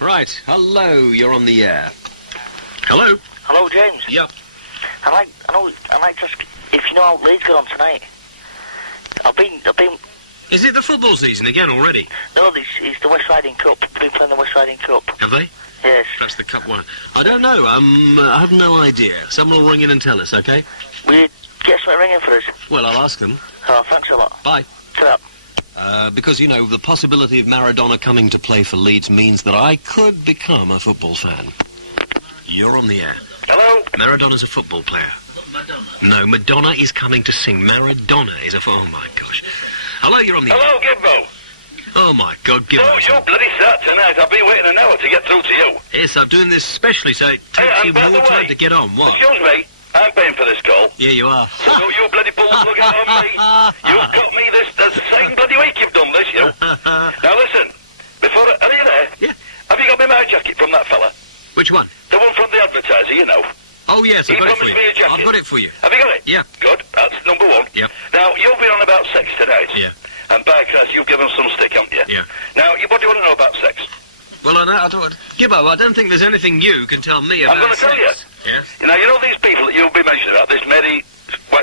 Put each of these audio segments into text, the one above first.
Right, hello, you're on the air. Hello? Hello, James. Yep. I might just, if you know how Leeds got on tonight. I've been... Is it the football season again already? No, it's the West Riding Cup. They've been playing the West Riding Cup. Have they? Yes. That's the cup one. I don't know, I have no idea. Someone will ring in and tell us, okay? Will you get something ringing for us? Well, I'll ask them. Oh, thanks a lot. Bye. Ta-ra. Because, you know, the possibility of Maradona coming to play for Leeds means that I could become a football fan. You're on the air. Hello? Maradona's a football player. Madonna. No, Madonna is coming to sing. Maradona is a... Oh, my gosh. Hello, you're on the air. Hello, Gibbo. Oh, my God, Gibbo. No, you bloody start tonight. I've been waiting an hour to get through to you. Yes, I'm doing this specially so it takes Hey, you and by more the time way, to get on. What? Excuse me, I'm paying for this call. Yeah, you are. So don't you bloody pull the plug out on me. You've got me that's the second bloody week you've done this, you. Now listen, are you there? Yeah. Have you got me my jacket from that fella? Which one? The one from the advertiser, you know. Oh, yes, I've He got it for promised you. me a jacket. I've got it for you. Have you got it? Yeah. Good, that's number one. Yep. Now, you've been on about sex tonight. Yeah. And by Christ, you've given some stick, haven't you? Yeah. Now, what do you want to know about sex? Well, I don't... Gibbo, I don't think there's anything you can tell me about I'm going to tell you. Yes? Now, you know these people that you've been mentioning about, this Mary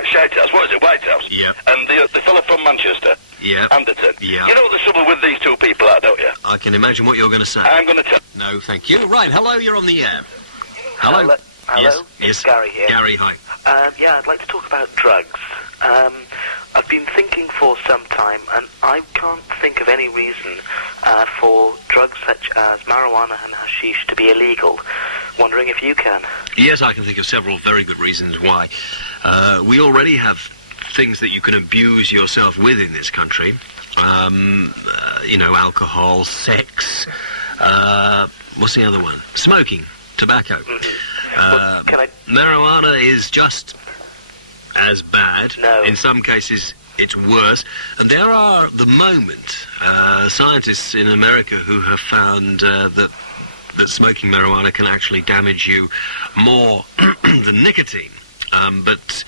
Shite House, what is it, White House? Yeah. And the fella from Manchester, Yeah. Anderton. Yeah. You know the trouble with these two people are, don't you? I can imagine what you're going to say. I'm going to tell... No, thank you. Right, hello, you're on the air. Hello? Hello? Yes, It's yes. Gary here. Gary, hi. Yeah, I'd like to talk about drugs. I've been thinking for some time, and I can't think of any reason for drugs such as marijuana and hashish to be illegal. Wondering if you can. Yes, I can think of several very good reasons why. We already have things that you can abuse yourself with in this country. You know, alcohol, sex, what's the other one? Smoking, tobacco. Well, can I... Marijuana is just as bad. No. In some cases, it's worse. And there are, at the moment, scientists in America who have found that smoking marijuana can actually damage you more than nicotine. But,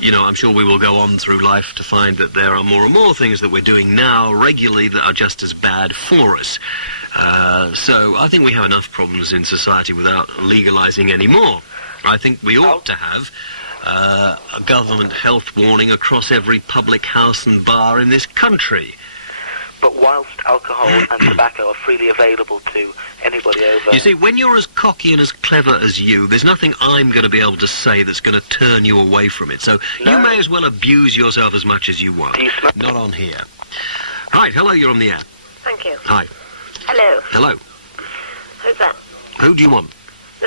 you know, I'm sure we will go on through life to find that there are more and more things that we're doing now regularly that are just as bad for us. So I think we have enough problems in society without legalizing any more. I think we ought to have a government health warning across every public house and bar in this country. But whilst alcohol and tobacco are freely available to anybody over... You see, when you're as cocky and as clever as you, there's nothing I'm going to be able to say that's going to turn you away from it. So No. you may as well abuse yourself as much as you want. Do you smoke? Not on here. Right, hello, you're on the air. Thank you. Hi. Hello. Hello. Who's that? Who do you want?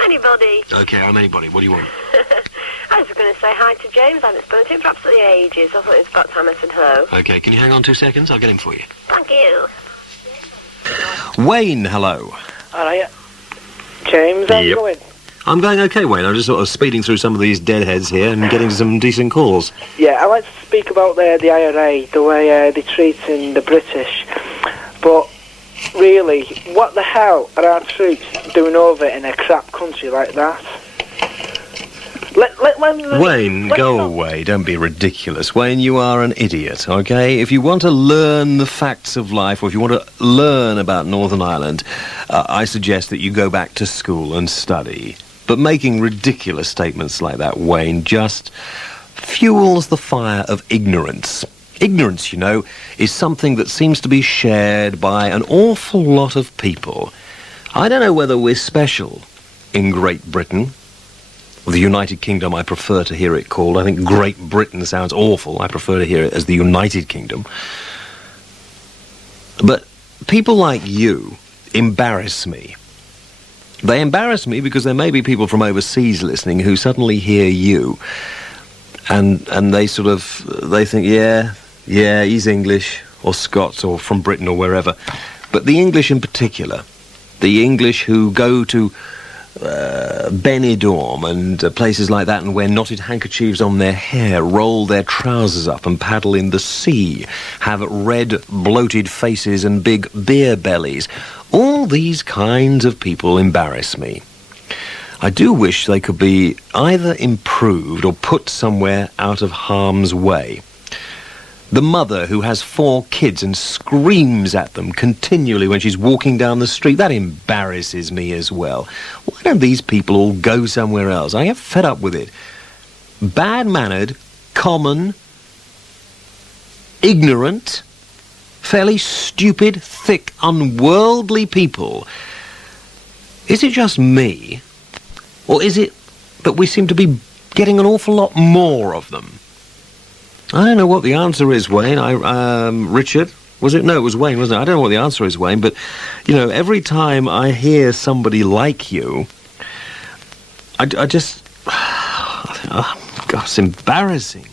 Anybody. Okay, I'm anybody. What do you want? I was going to say hi to James. I haven't spoken to him for absolutely ages. I thought it was about time I said hello. Okay, can you hang on 2 seconds? I'll get him for you. Thank you. Wayne, hello. Alright, James, how's it Yep. going? I'm going okay, Wayne. I'm just sort of speeding through some of these deadheads here and getting some decent calls. Yeah, I'd like to speak about the IRA, the way they're treating the British. But really, what the hell are our troops doing over in a crap country like that? Wayne, go away. Don't be ridiculous. Wayne, you are an idiot, okay? If you want to learn the facts of life, or if you want to learn about Northern Ireland, I suggest that you go back to school and study. But making ridiculous statements like that, Wayne, just fuels the fire of ignorance. Ignorance, you know, is something that seems to be shared by an awful lot of people. I don't know whether we're special in Great Britain. The United Kingdom, I prefer to hear it called. I think Great Britain sounds awful. I prefer to hear it as the United Kingdom. But people like you embarrass me. They embarrass me because there may be people from overseas listening who suddenly hear you and they think, yeah, he's English or Scots or from Britain or wherever. But the English in particular, the English who go to Benidorm and places like that and wear knotted handkerchiefs on their hair, roll their trousers up and paddle in the sea, have red bloated faces and big beer bellies. All these kinds of people embarrass me. I do wish they could be either improved or put somewhere out of harm's way. The mother who has 4 kids and screams at them continually when she's walking down the street. That embarrasses me as well. Why don't these people all go somewhere else? I get fed up with it. Bad-mannered, common, ignorant, fairly stupid, thick, unworldly people. Is it just me? Or is it that we seem to be getting an awful lot more of them? I don't know what the answer is, Wayne. Richard, was it? No, it was Wayne, wasn't it? I don't know what the answer is, Wayne, but, you know, every time I hear somebody like you, I just... Oh, God, it's embarrassing.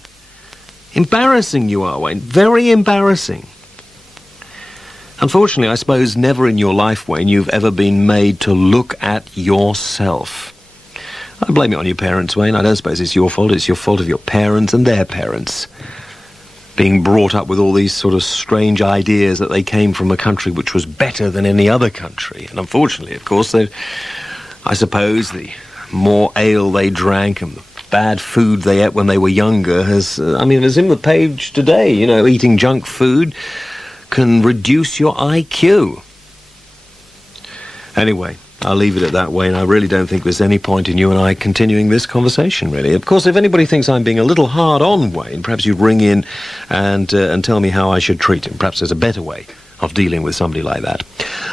Embarrassing you are, Wayne. Very embarrassing. Unfortunately, I suppose never in your life, Wayne, you've ever been made to look at yourself. I blame it on your parents, Wayne. I don't suppose it's your fault. It's your fault of your parents and their parents. Being brought up with all these sort of strange ideas that they came from a country which was better than any other country. And unfortunately, of course, I suppose the more ale they drank and the bad food they ate when they were younger has... it's in the page today, you know, eating junk food can reduce your IQ. Anyway, I'll leave it at that, Wayne. I really don't think there's any point in you and I continuing this conversation, really. Of course, if anybody thinks I'm being a little hard on Wayne, perhaps you'd ring in and tell me how I should treat him. Perhaps there's a better way of dealing with somebody like that.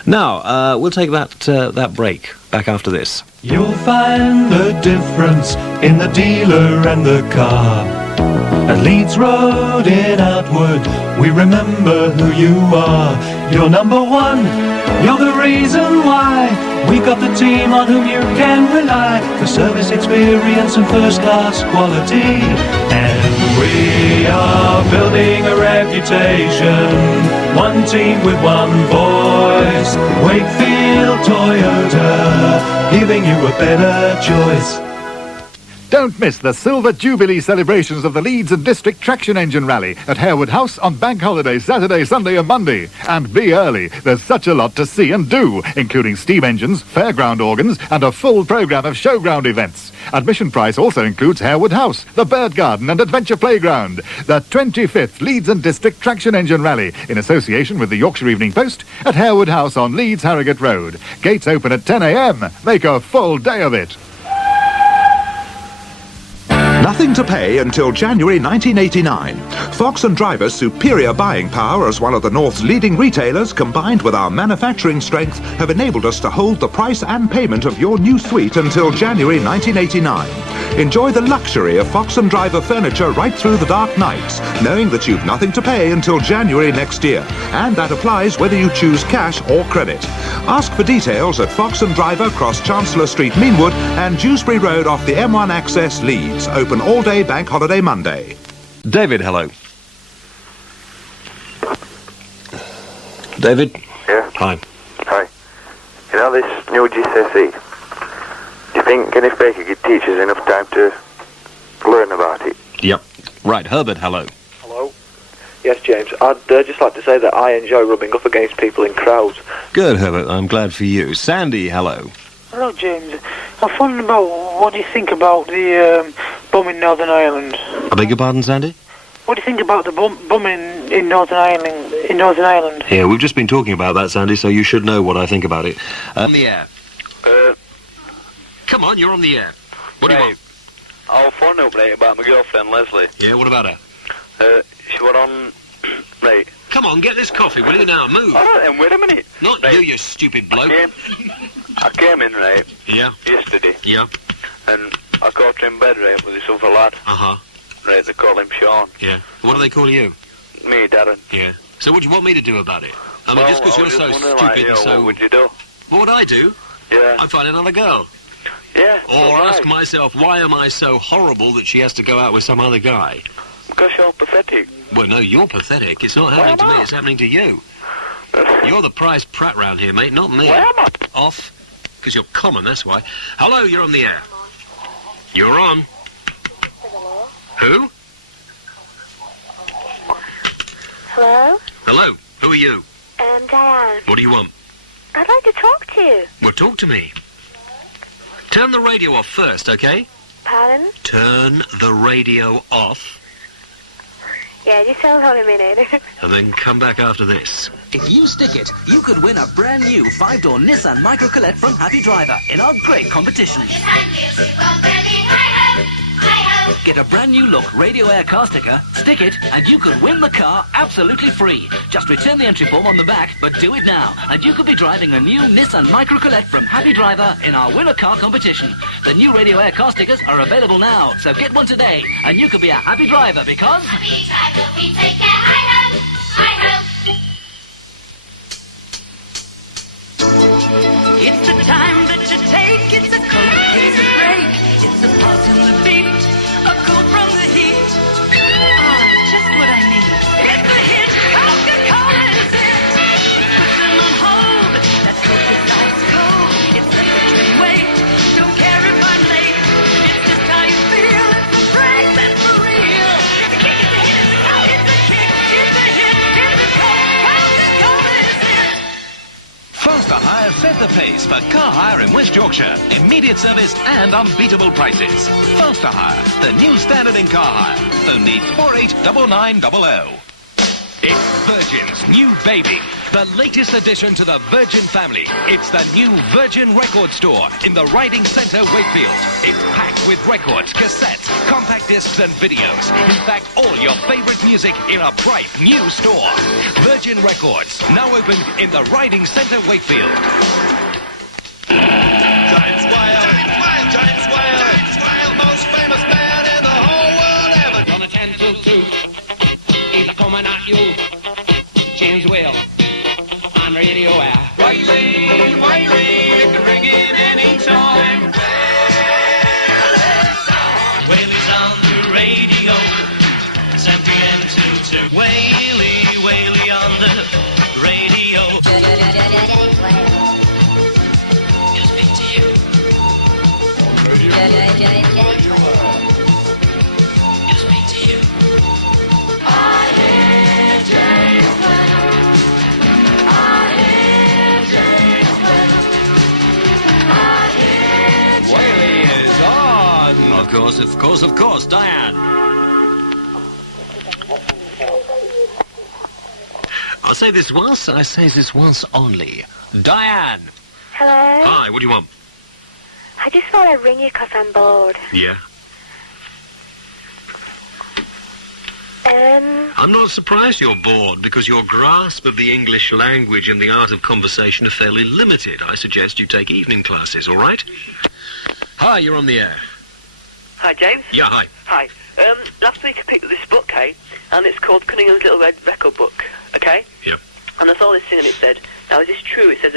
Now, we'll take that break back after this. You'll find the difference in the dealer and the car. At Leeds Road in Outwood, we remember who you are. You're number one, you're the reason why. We've got the team on whom you can rely for service, experience and first-class quality. And we are building a reputation, one team with one voice. Wakefield Toyota, giving you a better choice. Don't miss the Silver Jubilee celebrations of the Leeds and District Traction Engine Rally at Harewood House on Bank Holidays Saturday, Sunday and Monday. And be early. There's such a lot to see and do, including steam engines, fairground organs and a full programme of showground events. Admission price also includes Harewood House, the Bird Garden and Adventure Playground. The 25th Leeds and District Traction Engine Rally in association with the Yorkshire Evening Post at Harewood House on Leeds Harrogate Road. Gates open at 10 a.m. Make a full day of it. Nothing to pay until January 1989. Fox & Driver's superior buying power as one of the North's leading retailers, combined with our manufacturing strength, have enabled us to hold the price and payment of your new suite until January 1989. Enjoy the luxury of Fox & Driver furniture right through the dark nights, knowing that you've nothing to pay until January next year. And that applies whether you choose cash or credit. Ask for details at Fox & Driver, Cross Chancellor Street, Meanwood, and Dewsbury Road off the M1 Access, Leeds. Open all day Bank Holiday Monday. David, hello. David? Yeah? Hi. Hi. You know this new GCSE? Do you think Kenneth Baker could teach us enough time to learn about it? Yep. Right, Herbert, hello. Hello. Yes, James. I'd just like to say that I enjoy rubbing up against people in crowds. Good, Herbert. I'm glad for you. Sandy, hello. Hello, James. I was wondering about what do you think about the bomb in Northern Ireland? I beg your pardon, Sandy? What do you think about the bomb in Northern Ireland? Yeah, we've just been talking about that, Sandy, so you should know what I think about it. On the air. Come on, you're on the air. What do you want? I was phoning up, mate, about my girlfriend, Leslie. Yeah, what about her? She was on... Right. Come on, get this coffee, will you now? Move. All right, then, wait a minute. Not right. you stupid bloke. I came in, right? Yeah. Yesterday. Yeah. And I caught her in bed, right, with this other lad. Uh-huh. Right, they call him Sean. Yeah. What do they call you? Me, Darren. Yeah. So what do you want me to do about it? I mean, well, just because you're so stupid and so... What would you do? What would I do? Yeah. I'd find another girl. Yeah. Or ask myself, why am I so horrible that she has to go out with some other guy? Because you're pathetic. Well, no, you're pathetic. It's not happening to me, it's happening to you. You're the prize prat round here, mate, not me. Where am I? Off. Because you're common, that's why. Hello, you're on the air. You're on. Who? Hello? Hello, who are you? Diane. What do you want? I'd like to talk to you. Well, talk to me. Turn the radio off first, okay? Pardon? Turn the radio off. Yeah, just tell him how many minutes. And then come back after this. If you stick it, you could win a brand new 5-door Nissan Micro Colette from Happy Driver in our great competition. Get a brand new look Radio Aire car sticker, stick it, and you could win the car absolutely free. Just return the entry form on the back, but do it now, and you could be driving a new Nissan Micro Colette from Happy Driver in our Win a Car competition. The new Radio Aire car stickers are available now, so get one today, and you could be a happy driver because... Happy driver, we take care, hi-ho, hi-ho. It's the time that you take, it's a cold, it's a break, it's a pulse in the beat, a cool from the heat. Oh, just what I need. It's a hit, Coca-Cola is it. It puts them on hold, that's what it's ice cold. It's let the train wait, don't care if I'm late. It's just how you feel, it's a break, that's for real. It's a kick, it's a hit, it's a cold, it's a kick, it's a hit, it's a cold, Coca-Cola is it. Faster Hire set the pace for car hire in West Yorkshire. Immediate service and unbeatable prices. Faster Hire, the new standard in car hire. Only 489900. It's Virgin's new baby. The latest addition to the Virgin family. It's the new Virgin Record Store in the Riding Centre, Wakefield. It's packed with records, cassettes, compact discs and videos. In fact, all your favourite music in a bright new store. Virgin Records, now open in the Riding Centre, Wakefield. James Whale, James Whale, most famous man in the whole world ever. From 10 till 2, he's coming at you. James Whale on Radio Aire. Wiley, you can ring in any time. Whaley's on the radio, 7 p.m. till 2. Whaley on the radio. He'll speak to you. He'll speak to you. I hear James Whale. I hear James Whale. I hear James Whaley is on! Of course, Diane. I'll say this once, I say this once only. Diane! Hello? Hi, what do you want? I just thought I'd ring you because I'm bored. Yeah? I'm not surprised you're bored, because your grasp of the English language and the art of conversation are fairly limited. I suggest you take evening classes, all right? Hi, you're on the air. Hi, James. Yeah, hi. Hi. Last week I picked up this book, okay? And it's called Cunningham's Little Red Record Book, okay? Yep. And I saw this thing and it said, now is this true? It says,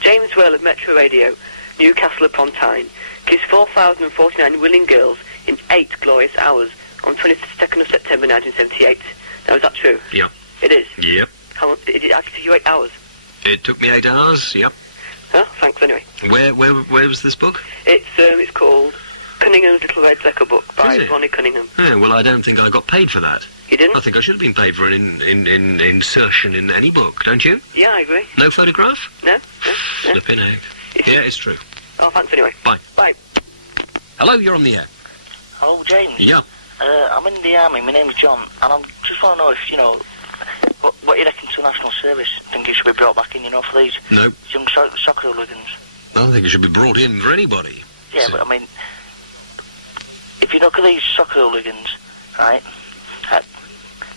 James Whale of Metro Radio, Newcastle upon Tyne, kissed 4,049 willing girls in 8 glorious hours on 22nd of September 1978. Now, is that true? Yep. It is? Yep. How long did it actually take you 8 hours? It took me 8 hours, yep. Huh? Thanks, anyway. Where was this book? It's called Cunningham's Little Red Record Book by Ronnie Cunningham. Yeah, well, I don't think I got paid for that. You didn't? I think I should have been paid for an insertion in any book, don't you? Yeah, I agree. No photograph? No. Flippin' egg. Yeah, it's true. Oh, thanks anyway. Bye. Bye. Hello, you're on the air. Hello, James. Yeah. I'm in the army. My name's John, and I just want to know if, what you reckon to national service? Think it should be brought back in, for these No. young soccer hooligans? I don't think it should be brought in for anybody. Yeah, but I mean, if you look at these soccer hooligans, right,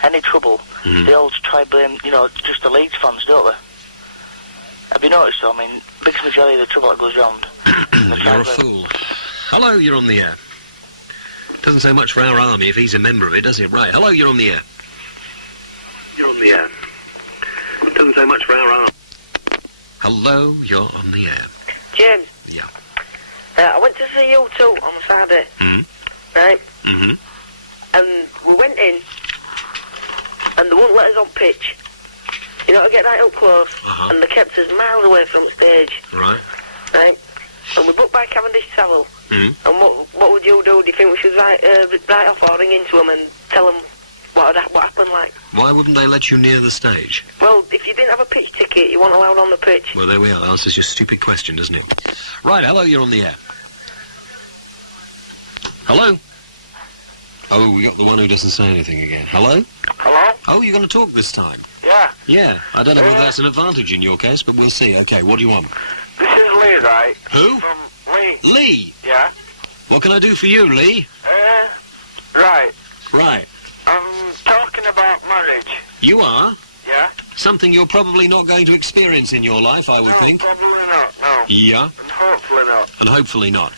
any trouble, they all try blame, just the Leeds fans, don't they? Have you noticed, though? I mean, biggest majority of the trouble that goes round. You're a fool. Hello, you're on the air. Doesn't say much for our army if he's a member of it, does it? Right. Hello, you're on the air. You're on the air. Doesn't say much for our army. Hello, you're on the air. James. Yeah. I went to see you two on Saturday. Right? And we went in, and they wouldn't let us on pitch. To get right up close, and they kept us miles away from the stage. Right. Right? And we booked by Cavendish Travel. And what would you do? Do you think we should write off or ring into them and tell them what happened, like? Why wouldn't they let you near the stage? Well, if you didn't have a pitch ticket, you weren't allowed on the pitch. Well, there we are. That answers your stupid question, doesn't it? Right, hello, you're on the air. Hello? Oh, we got the one who doesn't say anything again. Hello? Hello? Oh, you're going to talk this time? Yeah. Yeah. I don't know whether that's an advantage in your case, but we'll see. Okay, what do you want? This is Lee, right? Who? From Lee. Lee? Yeah. What can I do for you, Lee? Right. Right. I'm talking about marriage. You are? Yeah. Something you're probably not going to experience in your life, I would think. Probably not, no. Yeah. And hopefully not. And hopefully not.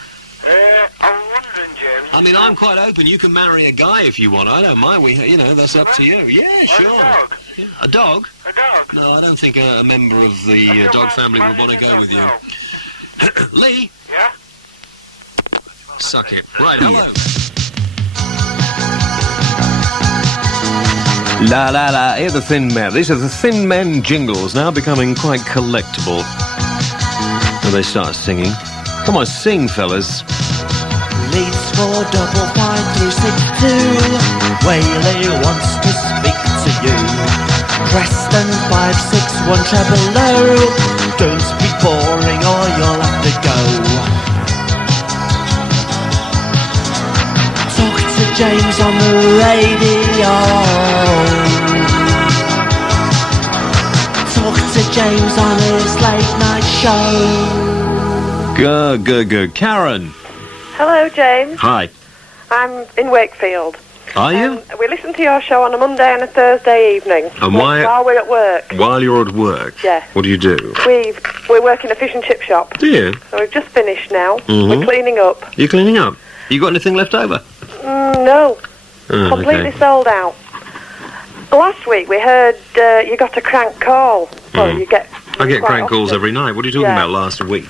I'm wondering, James. I mean, I'm quite open. You can marry a guy if you want. I don't mind. That's up to you. Yeah, sure. A dog? A dog? No, I don't think a member of the dog family would want to go with you. Lee? Yeah? Suck it. Right, hello. La la la, hear the Thin Men. These are the Thin Men jingles, now becoming quite collectible. And they start singing. Come on, sing, fellas. Leeds 455-362. Whaley wants to speak to you. Preston 561 treble low. Don't be boring or you'll have to go. Talk to James on the radio. Talk to James on his late night show. Good. Karen. Hello, James. Hi. I'm in Wakefield. Are you? We listen to your show on a Monday and a Thursday evening. And why? While we're at work. While you're at work? Yeah. What do you do? We work in a fish and chip shop. Do you? So we've just finished now. Mm-hmm. We're cleaning up. You're cleaning up? You got anything left over? No. Completely sold out. Last week we heard you got a crank call. Well, you get... I get crank often. calls every night. What are you talking about last week?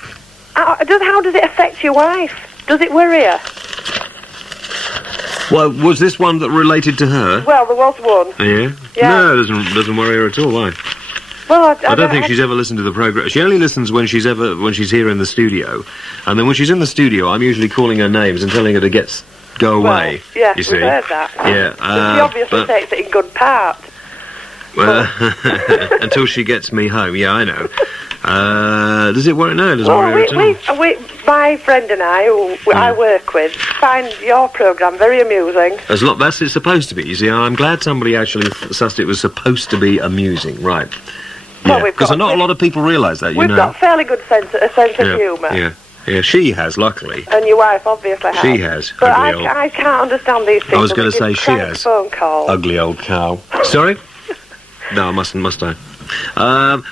How does it affect your wife? Does it worry her? Well, was this one that related to her? Well, there was one. Yeah? No, it doesn't worry her at all, why? Well, I don't think she's ever listened to the programme. She only listens when she's here in the studio. And then when she's in the studio, I'm usually calling her names and telling her to go away. Yeah, you see. we've heard that. Yeah. She obviously takes it in good part. Well, until she gets me home. Yeah, I know. Does it worry? No, it doesn't worry her at all. My friend and I, who I work with, find your programme very amusing. That's it's supposed to be. You see, I'm glad somebody actually sussed it was supposed to be amusing, right? Well, Yeah, because not a lot of people realise that. We've got a fairly good sense of humour. Yeah, she has, luckily. And your wife obviously has. She has. But I can't understand these people. I was going to say she has. Phone call. Ugly old cow. Sorry? No, I mustn't, must I?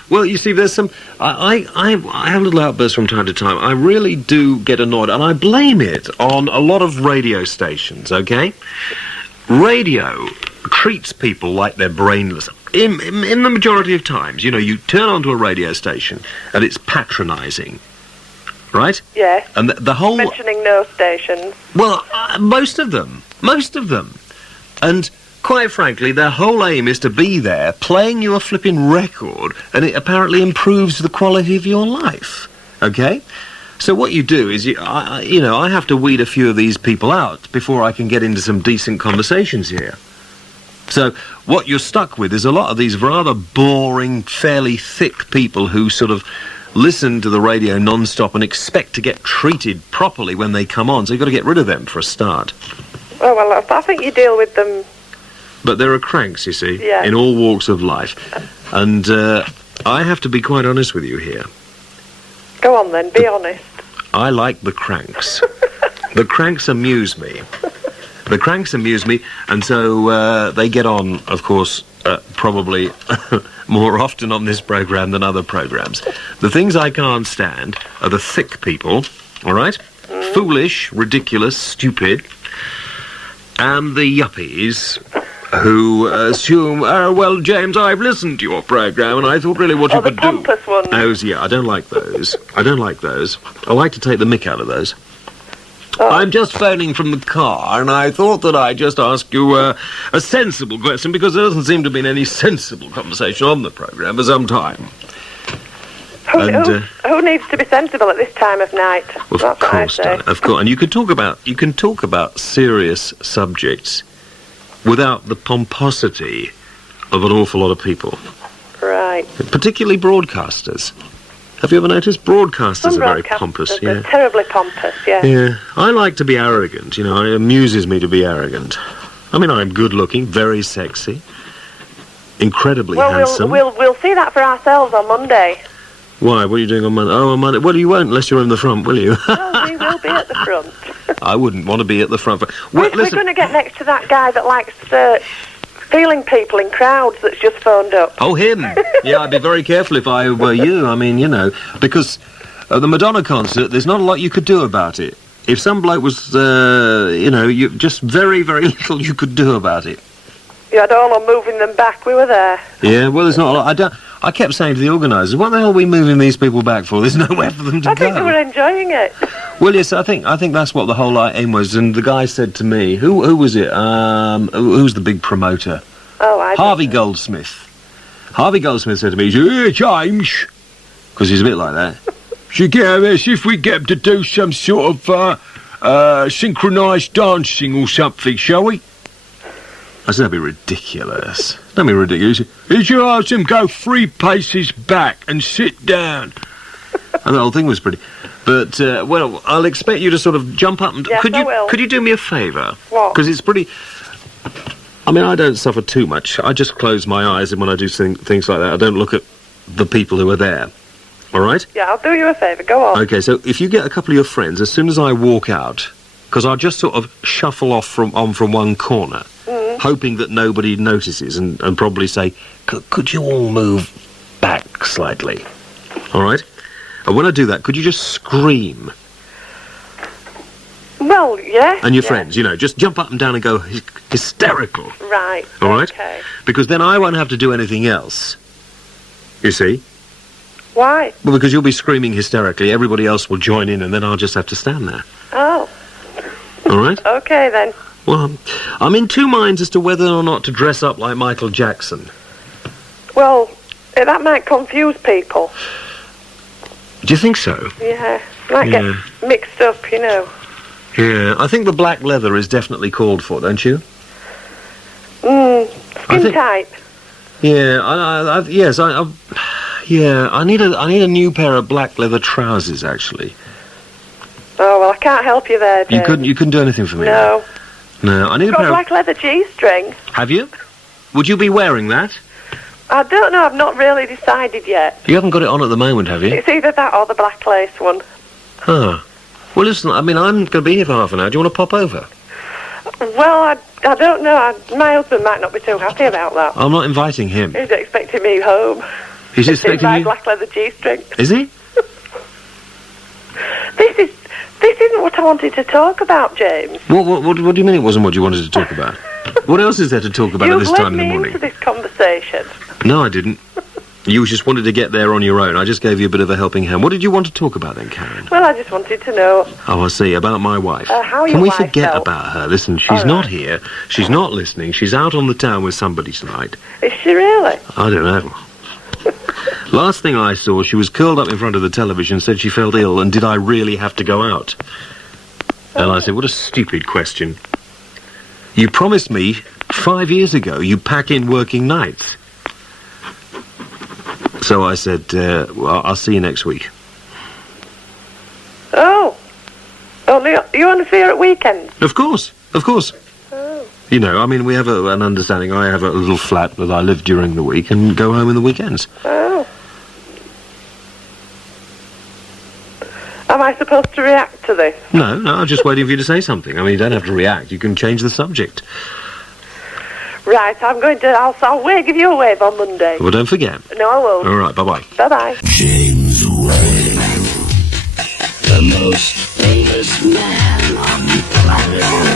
Well, you see, there's some... I have little outbursts from time to time. I really do get annoyed, and I blame it on a lot of radio stations, okay? Radio treats people like they're brainless. In the majority of times, you turn onto a radio station, and it's patronising. Right? Yeah. And the whole... Mentioning no stations. Well, most of them. And... quite frankly, their whole aim is to be there, playing you a flipping record, and it apparently improves the quality of your life. Okay? So what you do is, I have to weed a few of these people out before I can get into some decent conversations here. So what you're stuck with is a lot of these rather boring, fairly thick people who sort of listen to the radio non-stop and expect to get treated properly when they come on. So you've got to get rid of them for a start. Oh, well, I think you deal with them... But there are cranks, you see, yeah. in all walks of life. And I have to be quite honest with you here. Go on then, be honest. I like the cranks. The cranks amuse me. And so they get on, of course, probably more often on this programme than other programmes. The things I can't stand are the thick people, all right? Foolish, ridiculous, stupid. And the yuppies... who assume, well, James, I've listened to your programme and I thought really what you could do... pompous ones. Those, yeah, I don't like those. I like to take the mick out of those. Oh. I'm just phoning from the car and I thought that I'd just ask you a sensible question because there doesn't seem to have been any sensible conversation on the programme for some time. Who needs to be sensible at this time of night? Well, of course, darling, of course. And you can talk about serious subjects without the pomposity of an awful lot of people. Right. Particularly broadcasters. Have you ever noticed? Broadcasters are very pompous. They're terribly pompous, yeah. Yeah. I like to be arrogant, it amuses me to be arrogant. I mean, I'm good-looking, very sexy, incredibly Well, handsome. we'll see that for ourselves on Monday. Why? What are you doing on Monday? Oh, on Monday. Well, you won't unless you're in the front, will you? No, we will be at the front. I wouldn't want to be at the front. We're going to get next to that guy that likes feeling people in crowds that's just phoned up. Oh, him? Yeah, I'd be very careful if I were you. I mean, you know, because at the Madonna concert, there's not a lot you could do about it. If some bloke was, just very, very little you could do about it. You had all on moving them back. We were there. Yeah, well, there's not a lot. I kept saying to the organisers, what the hell are we moving these people back for? There's nowhere for them to go. I think they were enjoying it. Well, yes, I think that's what the whole aim was. And the guy said to me, who was it? Who's the big promoter? Oh, I Harvey Goldsmith. Harvey Goldsmith said to me, "Hey, James," because he's a bit like that. "Should see if we get him to do some sort of synchronised dancing or something, shall we?" I said, "That'd be ridiculous. That'd be ridiculous. Did you ask him go 3 paces back and sit down?" And the whole thing was pretty. But, well, I'll expect you to sort of jump up and... Yes, I will. Could you do me a favour? What? Because it's pretty... I mean, I don't suffer too much. I just close my eyes, and when I do things like that, I don't look at the people who are there. All right? Yeah, I'll do you a favour. Go on. Okay, so if you get a couple of your friends, as soon as I walk out, because I'll just sort of shuffle off from one corner, hoping that nobody notices, and probably say, could you all move back slightly? All right? And when I do that, could you just scream? Well, yeah. And your friends, you know, just jump up and down and go hysterical. Right. All right? Okay. Because then I won't have to do anything else. You see? Why? Well, because you'll be screaming hysterically, everybody else will join in, and then I'll just have to stand there. Oh. All right? Okay, then. Well, I'm in two minds as to whether or not to dress up like Michael Jackson. Well, that might confuse people. Do you think so? Yeah. Might get mixed up, you know. Yeah, I think the black leather is definitely called for, don't you? Skin tight. Yeah, I need a new pair of black leather trousers, actually. Oh, well, I can't help you there, James. You couldn't do anything for me? No. No, I need a pair black leather G-string. Have you? Would you be wearing that? I don't know, I've not really decided yet. You haven't got it on at the moment, have you? It's either that or the black lace one. Huh. Well, listen, I mean, I'm going to be here for half an hour. Do you want to pop over? Well, I don't know. My husband might not be too happy about that. I'm not inviting him. He's expecting me home. He's expecting my you? black leather G-string. Is he? This isn't what I wanted to talk about, James. What do you mean it wasn't what you wanted to talk about? What else is there to talk about at this time in the morning? You led me into this conversation. No, I didn't. You just wanted to get there on your own. I just gave you a bit of a helping hand. What did you want to talk about then, Karen? Well, I just wanted to know... Oh, I see. About my wife. How Can your we wife forget felt? about her? Listen, she's not here. She's not listening. She's out on the town with somebody tonight. Is she really? I don't know. Last thing I saw, she was curled up in front of the television, said she felt ill, and did I really have to go out? And I said, what a stupid question. You promised me 5 years ago you'd pack in working nights. So I said, well, I'll see you next week. Oh. You only see her at weekends? Of course. Oh. You know, I mean, we have an understanding. I have a little flat that I live during the week and go home in the weekends. Oh. Am I supposed to react to this? No, I'm just waiting for you to say something. I mean, you don't have to react. You can change the subject. Right, I'll give you a wave on Monday. Well, don't forget. No, I won't. All right, bye-bye. Bye-bye. James Whale, the most famous man on planet Earth.